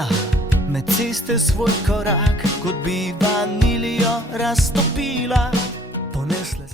dala med ceste svoj korak, kot bi vanilijo raztopila. Ponesle